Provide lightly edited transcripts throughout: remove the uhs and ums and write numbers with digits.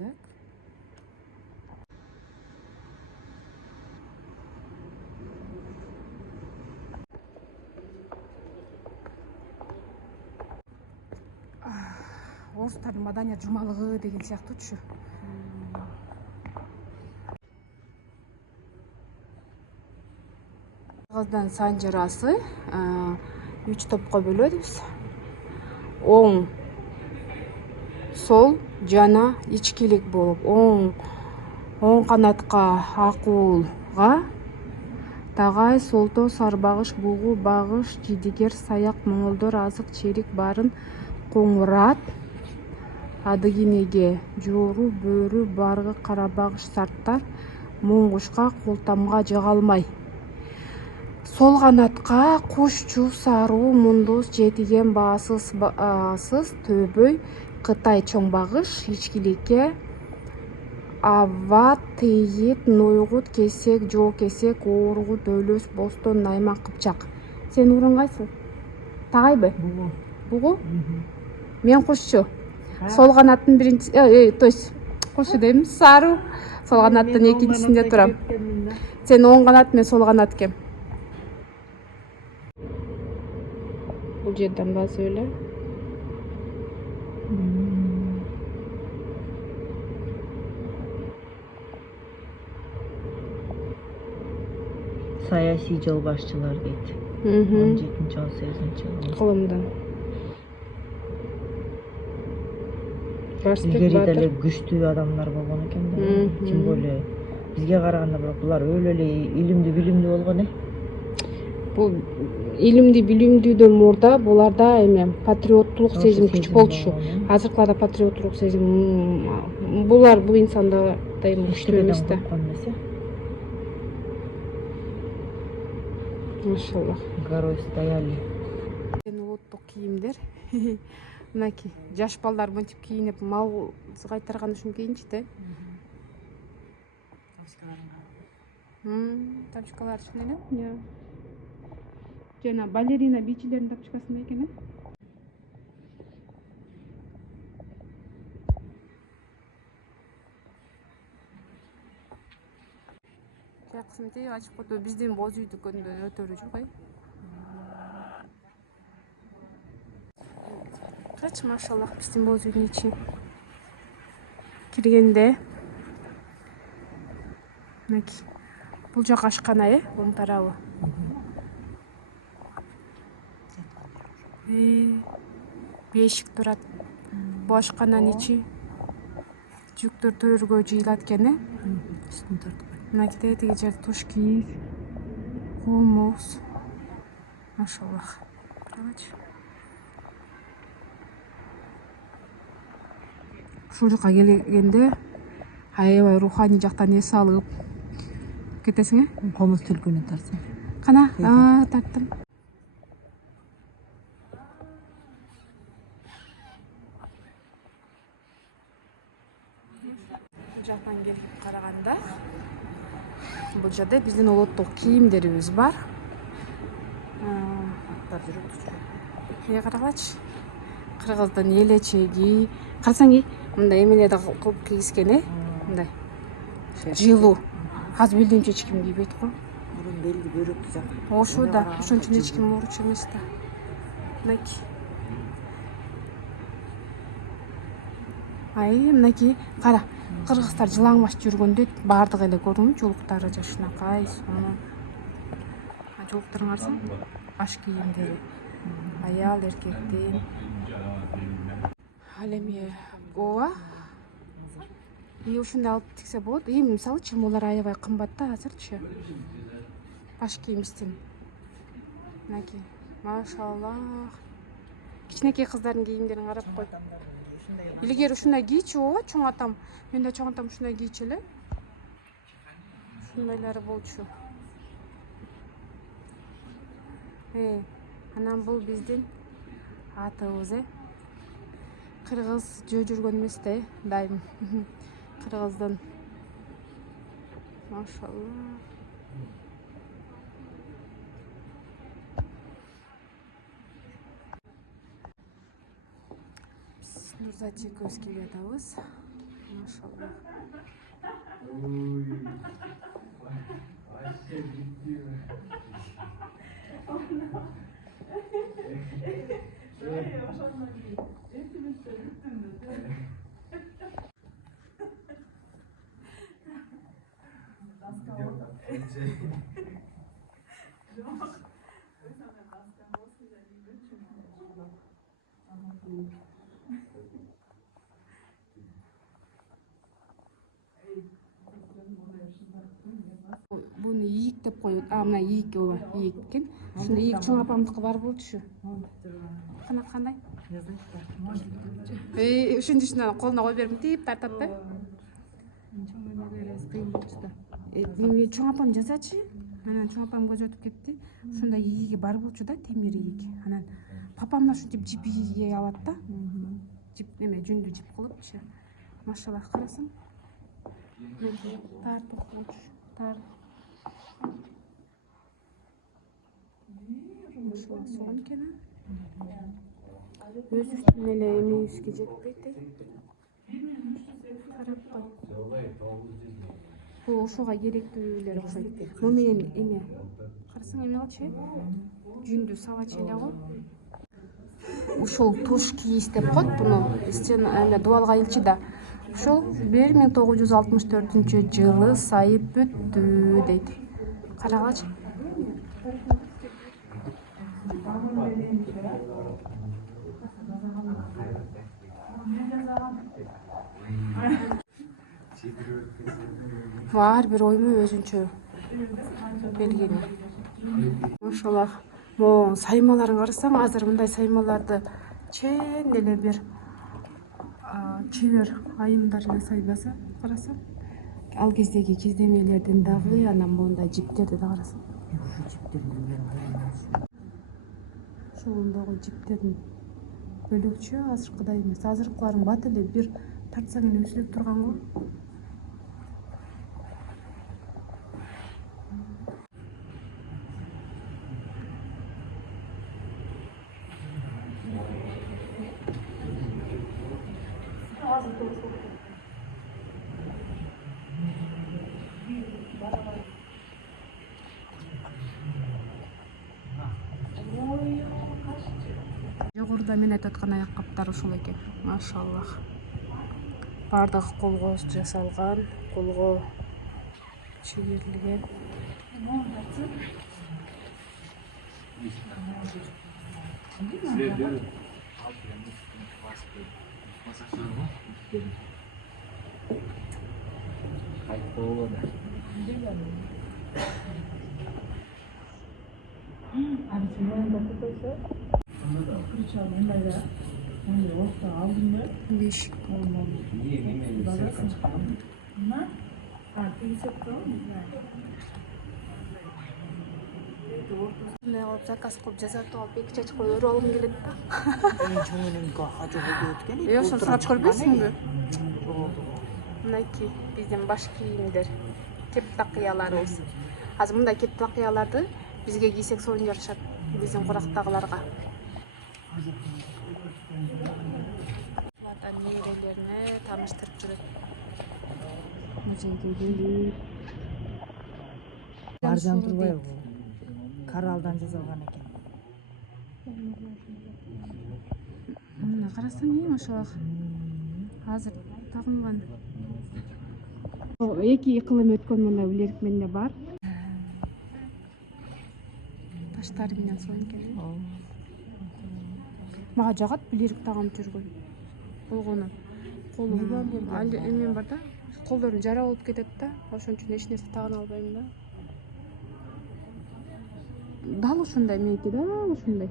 баштадык. Орустардын маданият жумалыгы деген сыяктуучу. Кыргыздан санжырасы 3 топко бөлөбүз. Оң, сол жана ичкилик болуп, оң канатка акуулга, тагай, солто, сарбагыш, бугу, багыш, жидигер, саяк, моңолдор, азык, черик, барын, коңурат, адыгинеге, жоору, бөрү, баргы, карабагыш, сарттар, моңгушка, колтамга, жыгалмай. Сол канатка кушчу, саруу, мундуз, жетиген, баасыз, төбөй, кытай, чоң багыш, ичкиликке, аба, тыйыт, нойгут, кесек, жоо кесек, ооргут, өлөс, бостон, найман, кыпчак. Сенин урун кайсы? Тагайбы? Бугу? Мен кушчу. Сол канаттын биринчи, то есть кушчу деймиз, саруу. Сол канаттын экинчисинде турам. Сен оң канат, мен сол канат экем. Бул жерден басып эле. Саясий жол башчылар дейт. 17-18 кылымдан. Илгери деле күчтүү адамдар болгон экен да. Тем более бизге караганда бирок булар өлө эле илимдүү билимдүү болгон Бул илимдүү билимдүүдөн мурда буларда эме патриоттулук сезим күч болчу. Азыркыларда патриоттулук сезим бул инсанда дайым күчтүү эмес да. Машаллах. Горой стояли. Улуттук кийимдер. Мынакей жаш балдар мынтип кийинип мал кайтарган үчүн кийинчи да. Тапчкалар үчүн эле. Жана балерина бичилердин тапчкасында экен. Кысмете ачып койду. Биздин боз үй дүкөндөн өтөрү жок. Карачы, машаллах, биздин боз үйдүн ичи. Киргенде мынакей. Бул жак ашкана, оң тарабы. Бешик турат. Бул ашкананын ичи жүктөр төргө жыйылат экен, Үстүн тартпай. Мынакей тиги жер туш кийик, комуз. Машаллах. Карачы. Ушул жака келгенде аябай руханий жактан эс алып кетесиң, Комуз түлкүнү тарсың. Кана, тарттым. Бул жактан келип караганда бул жерде биздин улуттук кийимдерибиз бар. Карагачы. Кыргыздын элечеги. Карасаң, мындай эмелерди кылып кийискен, мындай. Жылуу. Азыр билдимче эч ким кийбейт го. Мурун белги бөрөктү жак. Ошо да, ошон үчүн эч ким оорчу эмес да. Мынакей. Мынакей, кара. Кыргыздар жылаңбаш жүргөндө бардык эле көрдүңбү, жулуктары жашынакай, сонун. Жулуктарын карасаң, баш кийимдери. Аял, эркектин. Ал эми ооба. Ушундай алып тиксе болот. Мисалычы, булар аябай кымбат да азырчы. Баш кийимибиздин. Мынакей. Машаллах. Кичинекей кыздардын кийимдерин карап кой. Илгери ушундай кийчү, ооба, чоң атам. Мен да чоң атам ушундай кийчү эле. Ушундайлары болчу. Анан бул биздин атыбыз, Кыргыз жөө жүргөн эмес да, дайым. Кыргыздын. Машаллах. Нурзат экөөбүз келип атабыз. Машаллах. Буну ийик деп коет. Мына ийик, ийик экен. Ушунда ийик чоң апамдыкы бар болчу. Кандай? Ушунун үстүнө колуна кой берип тип тартат да. Эми чоң апам жасачы. Анан чоң апам көз өтүп кетти. Ушунда ийиги бар болчу да, темир ийик. Анан папам ушинтип жип ийиги алат да. Жип неме жүндү жип кылыпчы. Машаллах, карасаң. Тартып болчу. Машаллах, сонун экен. Өз үстүнө эле эмебизге жетпейт. Карап кой. Бул ошого керектүүлөр окшойт. Муну менен эме. Карасаң эме кылчы? Жүндү сабачы эле го. Ушул туш кийиз деп коет буну. Стен дубалга илчи да. Ушул 1964 сайып бүттү дейт. Карагачы. Ар бир ойму өзүнчө белгилүү. Машаллах. Могу саймаларын карасаң, азыр мындай саймаларды чен эле бир чебер айымдар жасайбаса, карасаң. Ал кездеги кездемелерден дагы, анан мондай жиптерди да карасаң. Ушу жиптерди Ошондогу жиптердин бөлөкчө, азыркыдай эмес. Азыркыларын бат эле бир тартсаң эле үзүлүп турган го. Жогоруда мен айтып аткан аяк каптар ушул экен. Машаллах. Бардыгы колго жасалган, колго чеберлеген. Бешик. Мына кылып заказ кылып жасатып алып эки чачкы өрүп алгым келет да. чоң энемге хажы болуп өткөн. Ошо сурап көрбөйсүңбү? Мынакей биздин баш кийимдер, кеп такыяларыбыз. Азыр мындай кеп такыяларды бизге кийсек сонун жарашат, биздин курактагыларга. Ата нерелерине тааныштырып жүрөт. Музейге Маржан Турбаева коралдан жасалган экен. Мына карасаң, машаллах. Азыр тагылган. 2 ыкылым өткөн мына билерик менде бар. Таштар менен сонун экен. Мага жагат билерик тагып жүргөн. Болгону. Колумда эмен бар да. Колдорум жара болуп кетет да. Ошон үчүн эч нерсе тагына албайм да. Дал ушундай меники, дал ушундай.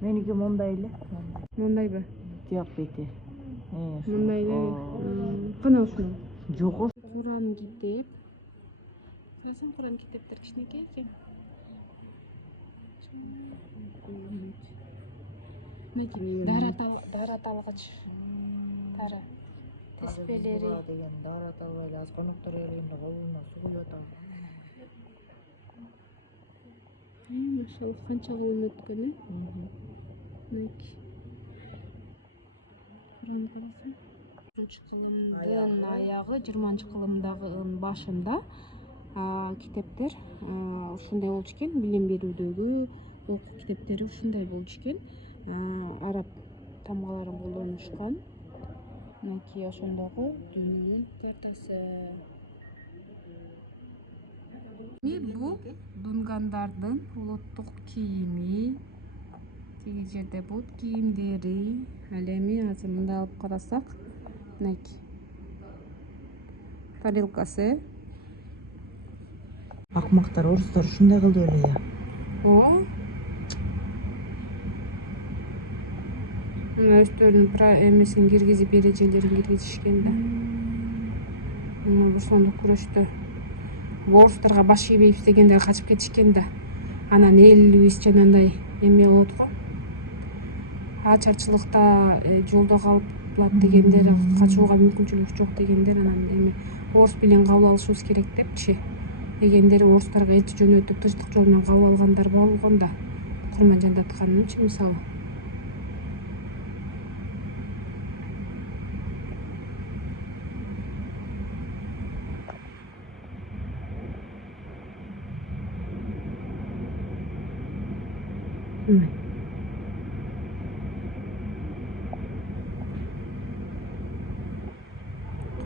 Меники мондай эле. Мондайбы? Жок бети. Мондай эле. Кана ушуну? Жок. Куран китеп. Карасаң, Куран китептер кичинекей экен. Дара талгач. Дара. Теспелери. Деген дара талбай эле аз коноктор келгенде колуна суу куюп атам. Машаллах, канча кылым өткөн, Мынакей. Куран карасаң. кылымдын аягы 20-кылымдагы башында китептер ушундай болчу экен. Билим берүүдөгү окуу китептери ушундай болчу экен. Араб тамгаларын колдонушкан. Мынакей ошондогу дүйнөнүн картасы. Бул дунгандардын улуттук кийими. Тиги жерде бут кийимдери. Ал эми азыр мындай алып карасак, мынакей тарелкасы. Акмактар, орустар ушундай кылды беле я. Мына өздөрүнүн эмесин киргизип, эрежелерин киргизишкен да. Бошондук күрөштө орустарга баш ийбейбиз дегендер качып кетишкен да. Анан элибиз жанагындай эме болот го. Ачарчылыкта жолдо калып дегендер, качууга мүмкүнчүлүк жок дегендер, анан эми орус билен кабыл алышыбыз керек депчи дегендер, орустарга элчи жөнөтүп тынчтык жол менен кабыл алгандар болгон да. Курман Жандатканычы мисалы.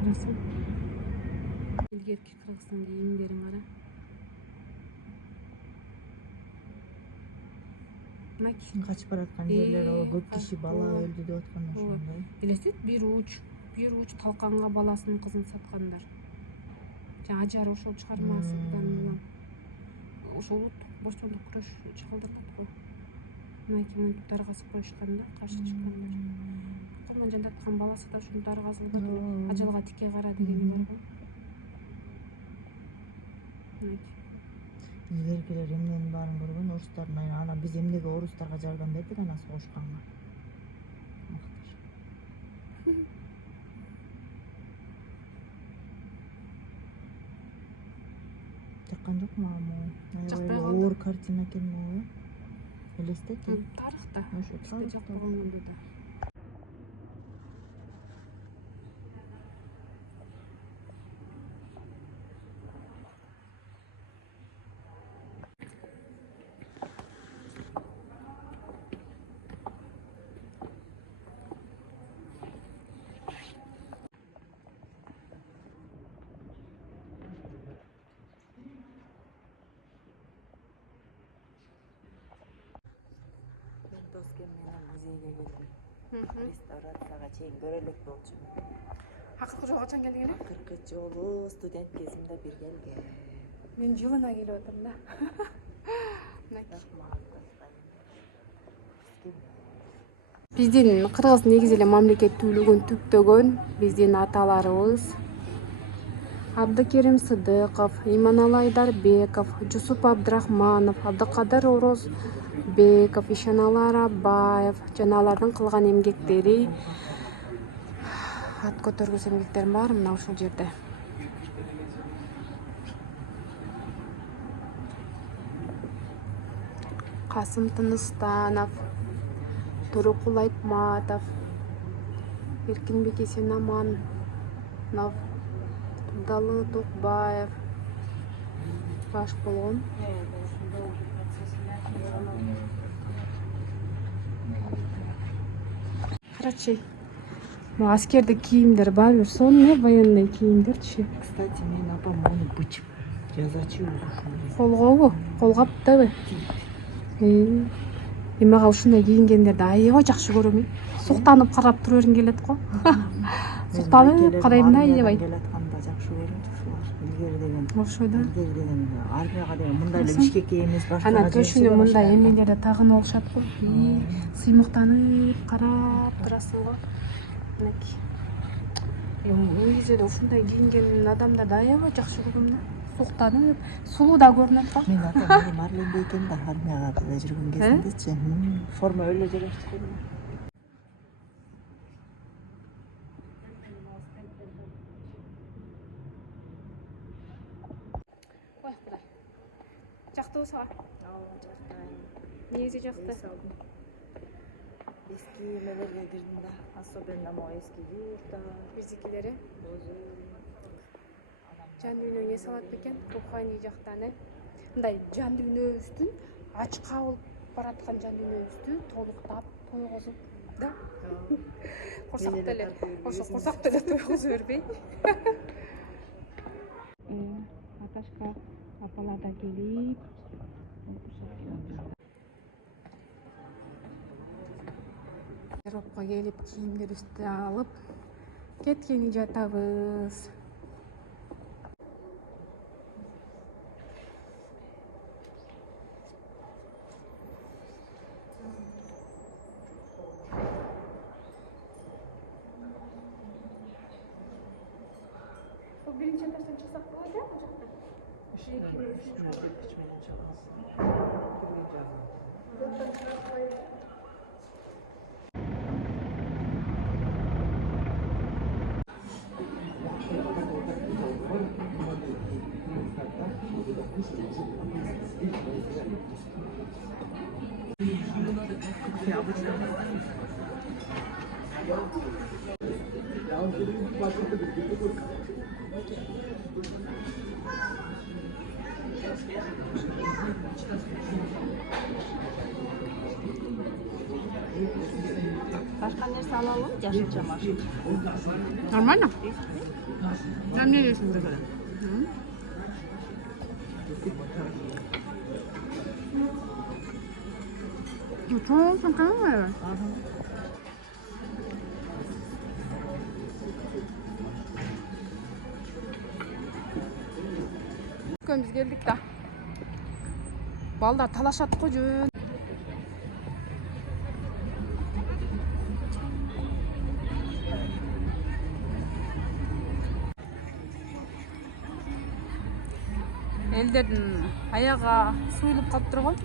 Карасаң, илгерки кыргыздын кийимдерин кара. Сен качып бараткан жерлер, көп киши бала өлдү деп аткан ошондой. Элестет, бир уч талканга баласынын кызын саткандар. Ажары ошол чыгармасынан ошол улуттук бошондук күрөш чыгылдыртат го. Мынакей мынтип даргасып коюшкан да, каршы чыккандар. Курман Жандаткан баласы да ошону даргасып ажалга тике кара дегени бар го. Мынакей. Илгеркилер эмненин баарын көргөн, орустардын анан биз эмнеге орустарга жардам бердик анан согушканга. Жаккан жок мага. Аябай оор картина экен могу. Элестет. Тарыхта. Ошо жакпаган болду да. Доскем менен музейге келдим. Реставрацияга чейин көрө элек болчу. Акыркы жолу качан келдиң эле? Акыркы жолу студент кезимде бир келгем. Мен жылына келип атам да. Биздин Кыргыз негизи эле мамлекеттүүлүгүн түптөгөн биздин аталарыбыз Абдыкерим Сыдыков, Иманалай Айдарбеков, Жусуп Абдрахманов, Абдыкадыр Орозбеков, Ишеналы Арабаев жана алардын кылган эмгектери, ат көтөргүс эмгектерин баары мына ушул жерде. Касым Тыныстанов, Турукул Айтматов, Эркинбек Эсенаманов, Турдалы Токбаев баш болгон. Карачы, аскердик кийимдер бар бир сонун, военный кийимдерчи. Кстати, менин апам муну бычып жазачу өзү. Колгобу? Колгаптабы? Мага ушундай кийингендерди аябай жакшы көрөм. Суктанып карап тура бергим келет го. Суктанып карайм да аябай. Келатканда жакшы көрүнчү ушулар. Илгери деген. Ошой да. Илгери деген армияга деген мындай эле Бишкекке эмес башка. Анан төшүнө мындай эмелерди тагынып алышат го. Сыймыктанып карап турасың го. Мынакей. Негизи эле ушундай кийинген адамдарды аябай жакшы көрөм да. Суктанып, сулуу да көрүнөт го. Мен атам Марленде экен да армияга жүргөн кезиндечи. Форма өлө жараштык. Ой, Кудай. Жакты болсо. Негизи жакты. Eski melерге кирдим да, особенно могу эски юрта, Бизикилери өзү. жан дүйнөгө эс алат бекен, руханий жактан мындай жан дүйнөбүздүн ачка болуп бараткан жан дүйнөбүздү толуктап койгозуп да. Курсакта эле, ошо курсакта эле тойгозо бербей. Аташка апалар да келип, Европка келип кийимдерибизди алып кеткени жатабыз. Биринчи этаждан чыксак болот э, бул жакта. Башка нерсе алалым, жашылча машин. Нормально? Нам не есть вот это. Ну, что, какая? Biz geldik da. Ballar talaşat koyun. Ellerden ayağa suyulup kalıp durgun.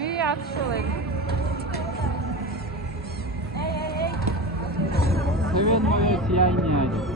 İyi atış olayım. Советую сияние.